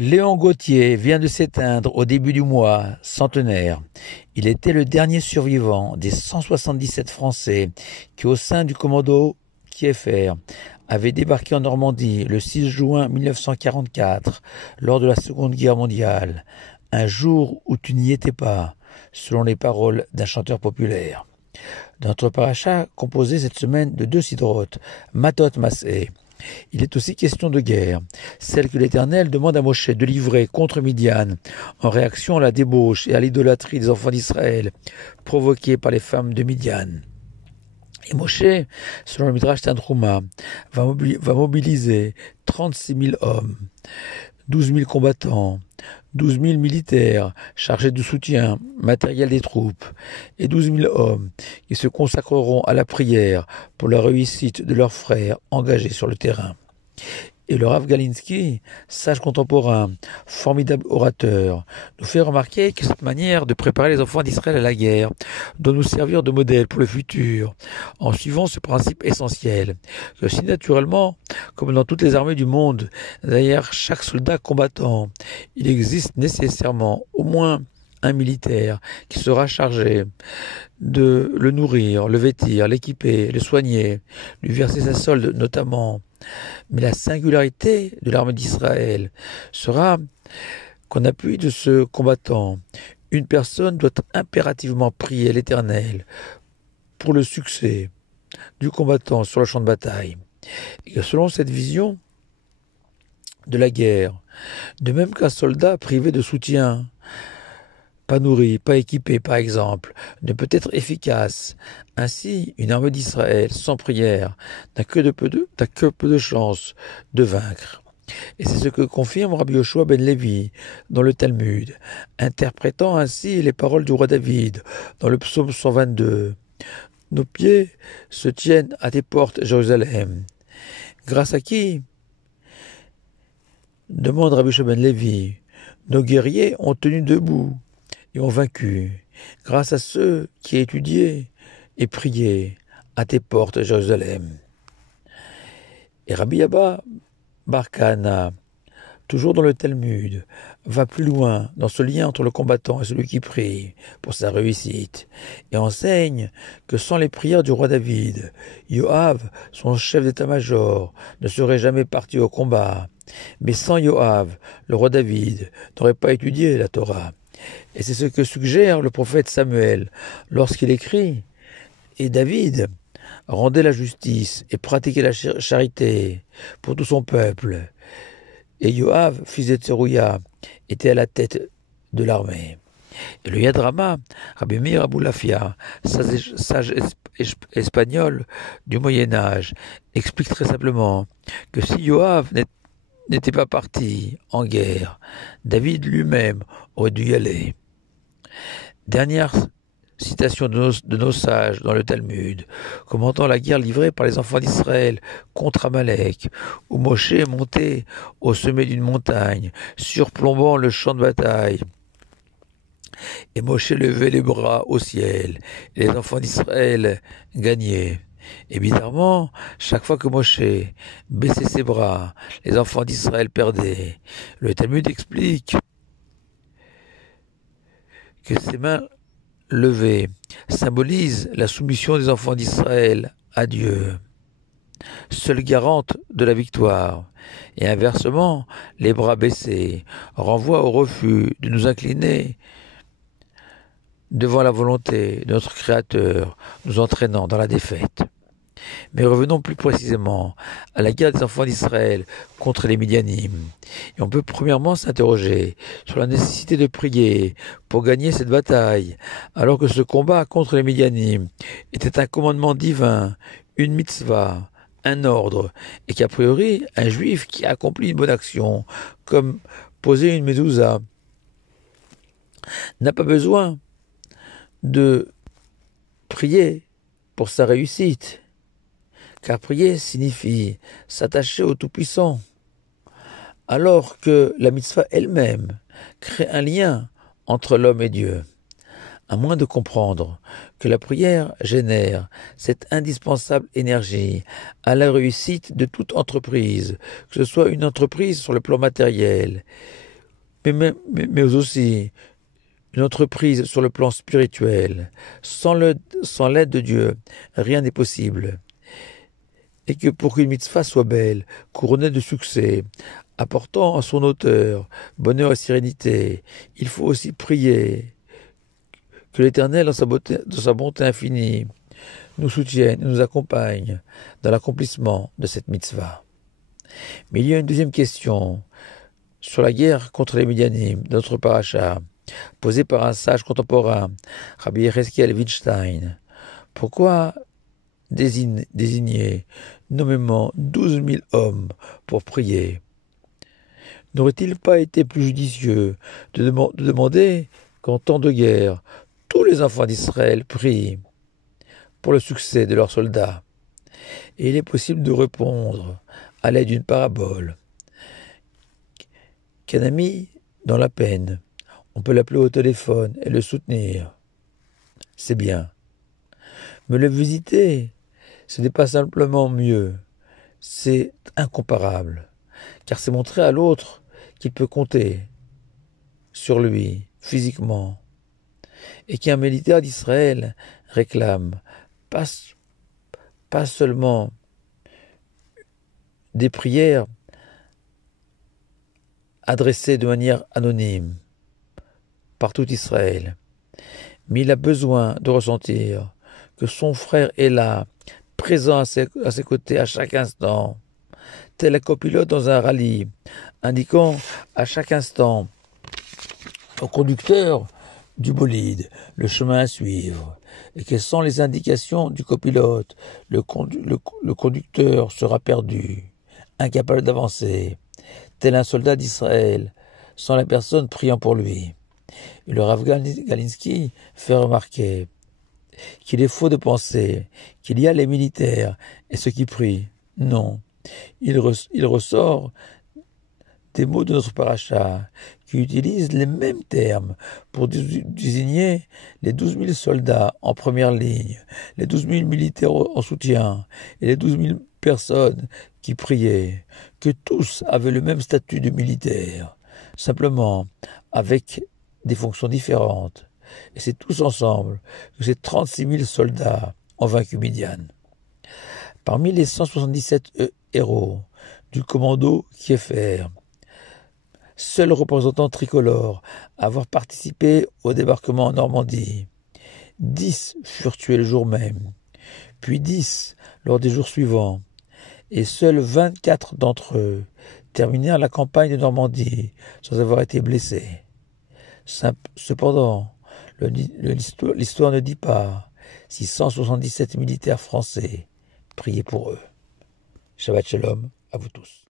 Léon Gauthier vient de s'éteindre au début du mois, centenaire. Il était le dernier survivant des 177 Français qui, au sein du commando Kieffer, avaient débarqué en Normandie le 6 juin 1944 lors de la Seconde Guerre mondiale. Un jour où tu n'y étais pas, selon les paroles d'un chanteur populaire. Notre paracha composé cette semaine de deux sidrotes, Matot Massé. Il est aussi question de guerre, celle que l'Éternel demande à Moshe de livrer contre Midian, en réaction à la débauche et à l'idolâtrie des enfants d'Israël, provoquée par les femmes de Midian. Et Moshe, selon le Midrash Tanhuma, va mobiliser 36 000 hommes, 12 000 combattants, 12 000 militaires chargés du soutien matériel des troupes et 12 000 hommes qui se consacreront à la prière pour la réussite de leurs frères engagés sur le terrain. Et le Rav Galinsky, sage contemporain, formidable orateur, nous fait remarquer que cette manière de préparer les enfants d'Israël à la guerre doit nous servir de modèle pour le futur, en suivant ce principe essentiel, que si naturellement, comme dans toutes les armées du monde, derrière chaque soldat combattant, il existe nécessairement au moins un militaire qui sera chargé de le nourrir, le vêtir, l'équiper, le soigner, lui verser sa solde notamment. Mais la singularité de l'armée d'Israël sera qu'en appui de ce combattant, une personne doit impérativement prier l'Éternel pour le succès du combattant sur le champ de bataille. Et que selon cette vision de la guerre, de même qu'un soldat privé de soutien, pas nourri, pas équipé par exemple, ne peut être efficace. Ainsi, une armée d'Israël sans prière n'a que peu de chances de vaincre. Et c'est ce que confirme Rabbi Yoshua ben Levi dans le Talmud, interprétant ainsi les paroles du roi David dans le psaume 122. Nos pieds se tiennent à tes portes, Jérusalem. Grâce à qui? Demande Rabbi Yoshua ben Levi. Nos guerriers ont tenu debout et ont vaincu, grâce à ceux qui étudiaient et priaient à tes portes, Jérusalem. Et Rabbi Abba bar Kahana, toujours dans le Talmud, va plus loin dans ce lien entre le combattant et celui qui prie pour sa réussite, et enseigne que sans les prières du roi David, Yoav, son chef d'état-major, ne serait jamais parti au combat. Mais sans Yoav, le roi David n'aurait pas étudié la Torah. Et c'est ce que suggère le prophète Samuel lorsqu'il écrit « Et David rendait la justice et pratiquait la charité pour tout son peuple. Et Yoav, fils de Tserouïa, était à la tête de l'armée. » Et le Yad Rama, Rabbi Meir Aboulafia, sage espagnol du Moyen-Âge, explique très simplement que si Yoav n'était pas parti en guerre, David lui-même aurait dû y aller. Dernière citation de nos sages dans le Talmud, commentant la guerre livrée par les enfants d'Israël contre Amalek, où Moshe est monté au sommet d'une montagne, surplombant le champ de bataille. Et Moshe levait les bras au ciel, et les enfants d'Israël gagnaient. Et bizarrement, chaque fois que Moshe baissait ses bras, les enfants d'Israël perdaient. Le Talmud explique que ces mains levées symbolisent la soumission des enfants d'Israël à Dieu, seule garante de la victoire. Et inversement, les bras baissés renvoient au refus de nous incliner devant la volonté de notre Créateur, nous entraînant dans la défaite. Mais revenons plus précisément à la guerre des enfants d'Israël contre les Midianim. Et on peut premièrement s'interroger sur la nécessité de prier pour gagner cette bataille, alors que ce combat contre les Midianim était un commandement divin, une mitzvah, un ordre, et qu'a priori, un juif qui accomplit une bonne action, comme poser une mezouza, n'a pas besoin de prier pour sa réussite. Car prier signifie s'attacher au Tout-Puissant, alors que la mitzvah elle-même crée un lien entre l'homme et Dieu. À moins de comprendre que la prière génère cette indispensable énergie à la réussite de toute entreprise, que ce soit une entreprise sur le plan matériel, mais aussi une entreprise sur le plan spirituel. Sans l'aide de Dieu, rien n'est possible. Et que pour qu'une mitzvah soit belle, couronnée de succès, apportant à son auteur bonheur et sérénité, il faut aussi prier que l'Éternel, dans sa bonté infinie, nous soutienne et nous accompagne dans l'accomplissement de cette mitzvah. Mais il y a une deuxième question sur la guerre contre les Médianim de notre paracha, posée par un sage contemporain, Rabbi Yechiel Wittstein. Pourquoi désigner nommément 12 000 hommes pour prier? N'aurait-il pas été plus judicieux de demander qu'en temps de guerre, tous les enfants d'Israël prient pour le succès de leurs soldats? Et il est possible de répondre à l'aide d'une parabole. Qu'un ami dans la peine, on peut l'appeler au téléphone et le soutenir. C'est bien. Mais le visiter, ce n'est pas simplement mieux, c'est incomparable. Car c'est montrer à l'autre qu'il peut compter sur lui, physiquement. Et qu'un militaire d'Israël réclame pas seulement des prières adressées de manière anonyme par tout Israël, mais il a besoin de ressentir que son frère est là, présent à ses côtés à chaque instant, tel un copilote dans un rallye, indiquant à chaque instant au conducteur du bolide le chemin à suivre, et que sans les indications du copilote, le conducteur sera perdu, incapable d'avancer, tel un soldat d'Israël, sans la personne priant pour lui. Et le Rav Galinsky fait remarquer qu'il est faux de penser qu'il y a les militaires et ceux qui prient. Non, il ressort des mots de notre paracha qui utilisent les mêmes termes pour désigner les 12 000 soldats en première ligne, les 12 000 militaires en soutien et les 12 000 personnes qui priaient, que tous avaient le même statut de militaire, simplement avec des fonctions différentes. Et c'est tous ensemble que ces 36 000 soldats ont vaincu Midian. Parmi les 177 héros du commando Kiefer, seul représentant tricolore à avoir participé au débarquement en Normandie, 10 furent tués le jour même, puis 10 lors des jours suivants, et seuls 24 d'entre eux terminèrent la campagne de Normandie sans avoir été blessés. Cependant, l'histoire ne dit pas si 177 militaires français priaient pour eux. Shabbat Shalom à vous tous.